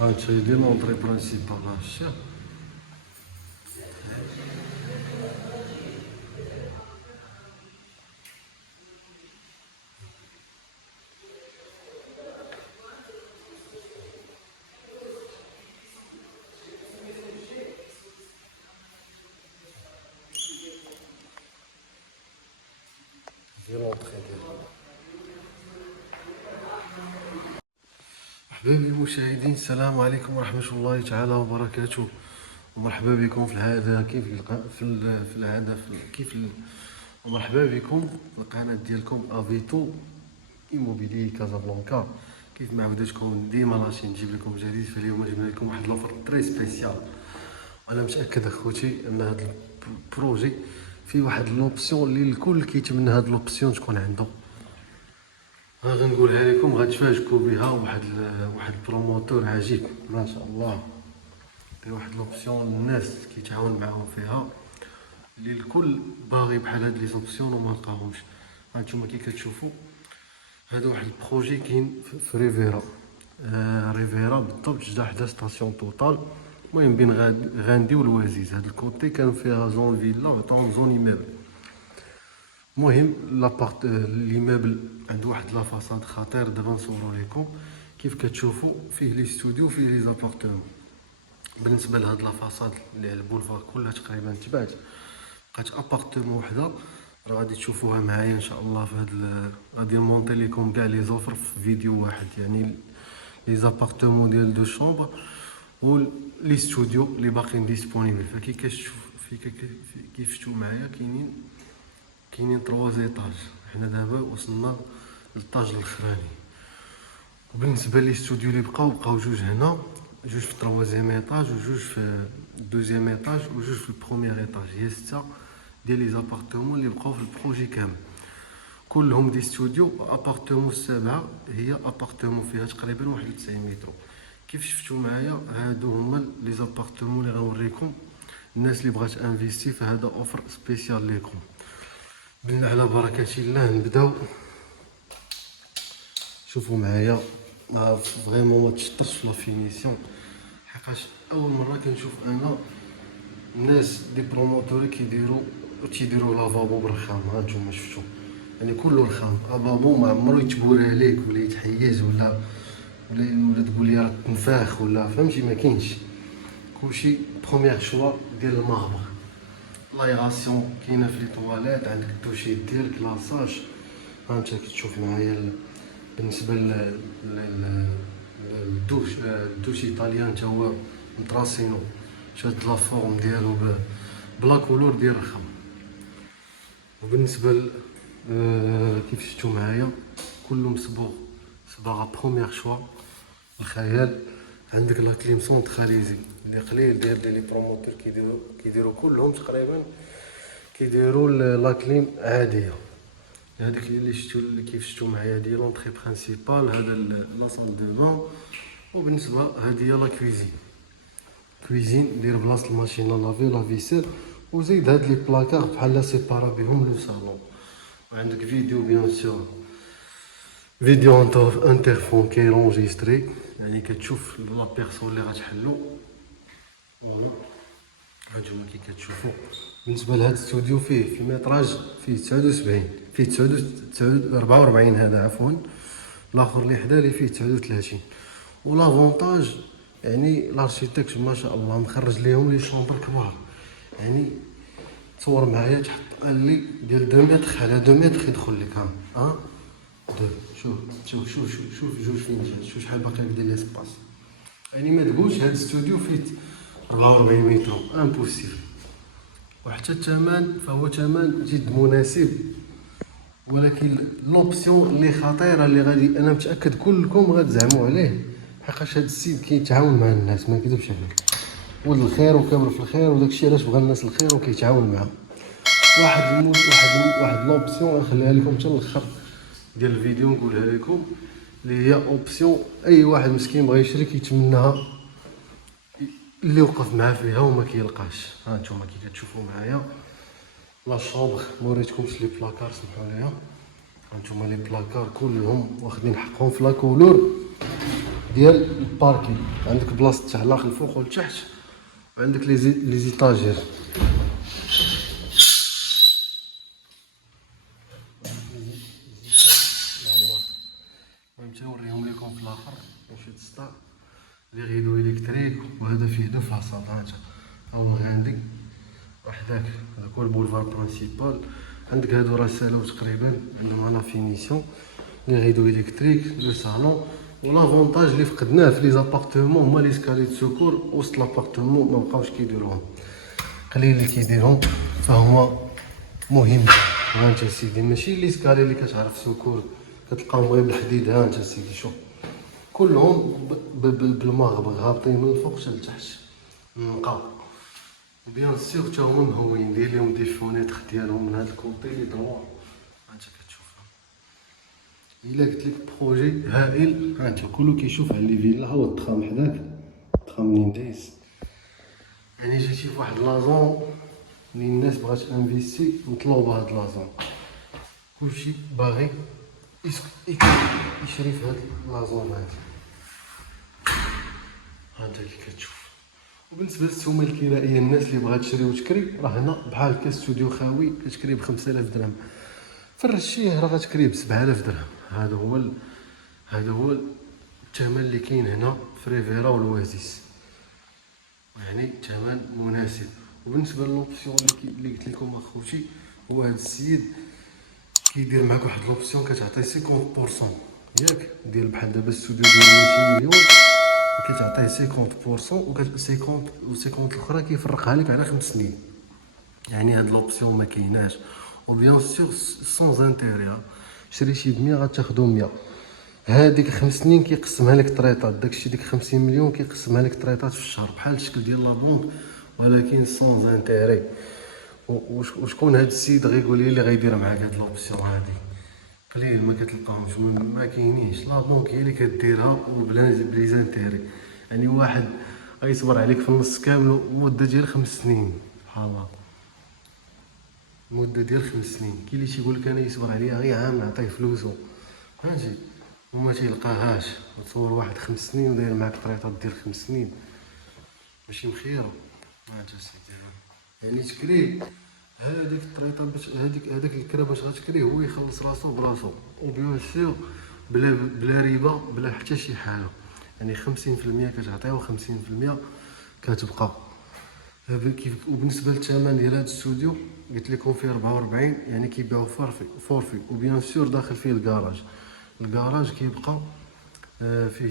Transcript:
هادشي ديال لونطري برانسيبال هادشي. ديال لونطري ديالو. حبايبي المشاهدين، السلام عليكم ورحمة الله تعالى وبركاته، ومرحبا بكم في هذا في الهدف ومرحبا بكم في القناة ديالكم افيتو ايموبيلي كازابلانكا. كيف ما عودتكم ديما راسي نجيب لكم جديد. فاليوم جبنا لكم واحد لوفر تري سبيسيال. انا متاكد اخوتي ان هذا البروجي فيه واحد لوبسيون اللي الكل كيتمنى هاد لوبسيون تكون عنده. غنقولها لكم غتفاجئوا بها. واحد البروموتور عجيب ما شاء الله، دير واحد لوبسيون الناس كيتعاون معاهم فيها، اللي الكل باغي بحال هاد لي زوبسيون وما لقاهمش. هانتوما كي كتشوفوا هذا واحد البروجي كاين في ريفيرا. ريفيرا بالضبط جدا حدا ستاسيون توتال، المهم بين غاندي والوزيز. هاد الكوتي كان فيها زون فيلا زون ايميبل. المهم لابارت ليميبل عنده واحد لا فاصاد خطير. دابا نصورو لكم. كيف كتشوفوا فيه لي ستوديو فيه لي زابارتمون. بالنسبه لهاد لا فاصاد اللي على البولفار كلها تقريبا تبعت، بقات ابارتمون وحده. راه غادي تشوفوها معايا ان شاء الله في هاد غادي نمونطي لكم كاع لي زوفر في فيديو واحد، يعني لي زابارتمون ديال دو شومبر و لي ستوديو اللي باقيين ديسپونيبل. فكي كتشوف كيف شفتوا معايا كاينين 3 ايطاج. حنا دابا وصلنا للطاج الاخراني. وبالنسبه لي ستوديو اللي بقاو جوج هنا، جوج في 3 ايطاج وجوج في 2 ايطاج وجوج في البروميير ايطاج. هي 6 ديال لي زابارتمون اللي بقاو في البروجي كامل، كلهم دي ستوديو. ابارتمون السابعه هي ابارتمون فيها تقريبا 91 متر. كيف شفتوا معايا هادو هما لي زابارتمون اللي غنوريكم الناس اللي بغات انفيستي في هذا اوفر سبيسيال ليكم. بالله على بركه الله نبداو. شوفوا معايا فريمون ما تشطرش في لا فينيسيون، حقاش اول مره كنشوف انا الناس دي بروموتوري تيديروا لافابو بالرخام. ها نتوما شفتوا يعني كله رخام. لافابو ما عمرو يتبور عليك ولا يتحيز ولا تقول لي راك تنفاخ ولا فهمتي، ما كاينش. كلشي بروميير شوا ديال الماربر. لايغاسيون كاينه في لي طواليت، عندك الدوشي ديالك لاصاج. ها انت كتشوف معايا بالنسبه الدوش ايطاليان تا هو مطراسينو، شاد لا فورم ديالو بلا كولور ديال الرخام. وبالنسبه كيف شفتوا معايا كلهم صباغه بروميير شوا. الخيال عندك لا كليم سونتراليزي اللي قليل ديال لي بروموتور كيديروا كلهم تقريبا كيديروا لا كليم عاديه. هذيك اللي شفتوا اللي كيف شفتوا معايا هذه لونطري برينسيبال، هذا لا صال دو بون. وبالنسبه هذه هي لا كويزين دير بلاصه الماشين لافي لا فيسير. وزيد هاد لي بلاكار بحال سيبارا بهم لو صالون. وعندك فيديو بيان سور، فيديو انترفون كيرونجيستري، يعني كتشوف لا بيرسون اللي غتحلو. هانتوما كي كتشوفوا بالنسبه لهذا الاستوديو فيه في متراج فيه 79 فيه 44 هذا عفوا. الاخر اللي حدا لي فيه 39. ولافونتاج يعني لارشيتكت ما شاء الله مخرج ليهم لي شومبر كبار. يعني تصور معايا تحط لي ديال 2 متر على 2 متر يدخل لك. ها شوف جوج فين جات، شوف شحال باقي لك ديال ليسباس. يعني ما تقولش هذا الاستوديو فيه 44 متر امبوسيبل. وحتى الثمن فهو ثمن جد مناسب. ولكن لوبسيون اللي خطيره اللي غادي انا متاكد كلكم غتزعموا عليه، حقاش هذا السيد كيتعاون مع الناس ما نكذبش عليك، ولد الخير وكبر في الخير، وداكشي علاش بغى الناس الخير وكيتعاون معاهم. واحد لوبسيون غنخليها لكم حتى الاخر ديال الفيديو نقولها لكم، اللي هي اوبسيون اي واحد مسكين بغى يشري كيتمناها اللي وقف معاه فيها وما كيلقاش. ها نتوما كي كتشوفوا معايا لا شومبر موريتكمش لي بلاكار سمحوا ليا. ها نتوما لي بلاكار كلهم واخدين حقهم في لا كولور. ديال الباركين. عندك بلاصه تعلق الفوق والتحت، وعندك لي زيتاجير. المهم تنوريهم لكم في الاخر واش تسطا لي غيدو الكتريك. وهذا فيه دو فاصاد، ها انت هو عندك وحداك، هذاك هو البولفار برينسيبال. عندك هادو راه سالاو تقريبا، عندهم لا فينيسيون لي غيدو الكتريك لو صالون. ولافونتاج اللي فقدناه في لي زابارتمون هما لي سكالي دو سكور وسط لابارتمون، ما بقاوش كيديروهم، قليل اللي كيديرهم، فهما مهم. ها انت سيدي ماشي لي سكالي اللي كتعرف سكور كتلقاهم غير بالحديد، ها انت سيدي شوف كلهم بالمغبغ هابطين من الفوق حتى لتحت نقا. بيان سيغ تا هما مهويين، داير لهم دي فونيتر ديالهم من هاد الكوطي لي دروا، ها انت كتشوفها. الا قلت لك بروجي هائل، ها انت كلو كيشوف على لي فيلا. ها هو التخام حداك، التخام منين دايز، يعني جيتي في واحد لازون اللي الناس بغات انفيستي مطلوبه. هاد لازون كلشي باغي يشري في هاد لازون هادي، ها انت كي كتشوف. وبالنسبه للسومه الكرائيه، الناس اللي بغات تشري وتكري، راه هنا بحال هكا استوديو خاوي كتكري ب 5000 درهم، فرشيه راه غتكري ب 7000 درهم. هذا هو الثمن اللي كاين هنا في ريفيرا والوازيس، يعني ثمن مناسب. وبالنسبه للوبسيون اللي قلت لكم اخوتي، هو هذا السيد كيدير معاك واحد لوبسيون كتعطي 50% ياك، ديال بحال دابا الاستوديو ديال 200 مليون كتعطيه 50%، و 50 الاخرى كيفرقها لك على 5 سنين. يعني هاد لوبسيون ما كايناش، و بيان سور سون انتيري. شريتي ب 100 غتاخدو 100. هاديك 5 سنين كيقسمها لك طريطات، داكشي ديك 50 مليون كيقسمها لك طريطات في الشهر بحال الشكل ديال لا بلونك، ولكن سون انتيري. وشكون هاد السيد غيقول لي اللي غيدير معاك هاد لوبسيون هادي؟ قليل ما كتلقاهمش، ما كاينينش. لا بنك هي اللي كديرها بلي زانتيري. يعني واحد غيصبر عليك في النص كامل مده ديال 5 سنين، سبحان الله، مده ديال 5 سنين. كاين اللي تيقول لك انا يصبر عليا غير عام نعطيه فلوسو، فهمتي، وما تيلقاهاش. وتصور واحد 5 سنين وداير معاك طريطات ديال 5 سنين، ماشي مخيره. ما انت سيدي يعني تكري هذيك الطريطه باش هذاك الكرا باش غتكريه هو يخلص راسو براسو، وبيان سور بلا ربا بلا حتى شي حاجه. يعني 50% كتعطيه و 50% كتبقى. وبالنسبه للثمن ديال هذا الاستوديو قلت لكم فيه 44، يعني كيبيعوا فورفي. وبيان سور داخل فيه الكراج كيبقى فيه